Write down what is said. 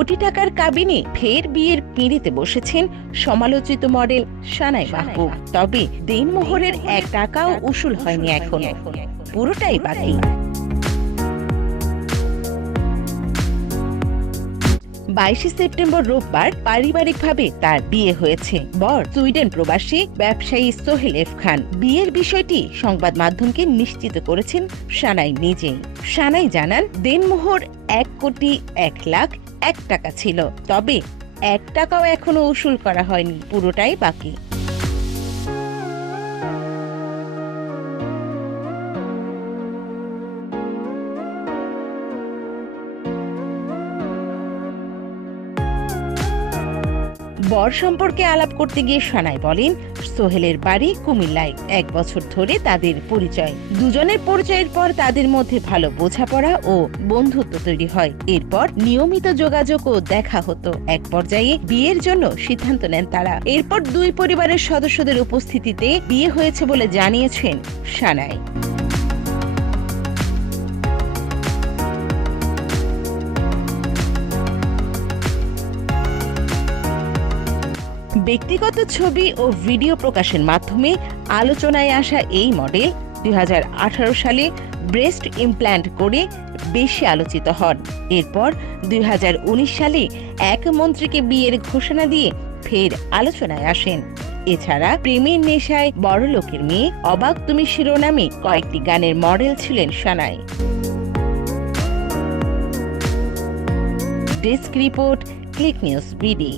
কোটি টাকার কাবিনে ফের বিয়ের পিঁড়িতে বসেছেন সমালোচিত মডেল সানাই মাহবুব। তবে দেনমোহরের 1 টাকাও উসুল হয়নি এখনো, পুরোটাই বাকি। 22 সেপ্টেম্বর রোববার পারিবারিকভাবে তার বিয়ে হয়েছে। বর সুইডেন প্রবাসী ব্যবসায়ী সোহেল এফ খান। বিয়ের বিষয়টি সংবাদ মাধ্যমকে নিশ্চিত করেছেন সানাই নিজেই। সানাই জানান, দেনমোহর 1,01,01,00,000 টাকা ছিল, তবে 1 টাকাও এখনো উসুল করা হয়নি, পুরোটাই বাকি। বর সম্পর্কে আলাপ করতে গিয়ে সানাই বলেন, সোহেলের বাড়ি কুমিল্লায়। 1 বছর ধরে তাদের পরিচয়। দুজনের পরিচয়ের পর তাদের মধ্যে ভালো বোঝাপড়া ও বন্ধুত্ব তৈরি হয়। এরপর নিয়মিত যোগাযোগ ও দেখা হতো। এক পর্যায়ে বিয়ের জন্য সিদ্ধান্ত নেন তারা। এরপর 2 পরিবারের সদস্যদের উপস্থিতিতে বিয়ে হয়েছে বলে জানিয়েছেন সানাই। ব্যক্তিগত ছবি ও ভিডিও প্রকাশের মাধ্যমে আলোচনায় আসা এই মডেল 2018 সালে ব্রেস্ট ইমপ্ল্যান্ট করে বেশি আলোচিত হন। এরপর 2019 সালে এক মন্ত্রীকে বিয়ের ঘোষণা দিয়ে ফের আলোচনায় আসেন। এছাড়া প্রেমের নেশায় বড়লোকের মেয়ে, অবাক তুমি শিরোনামে কয়েকটি গানের মডেল ছিলেন সানাই। Desk report, click news BD.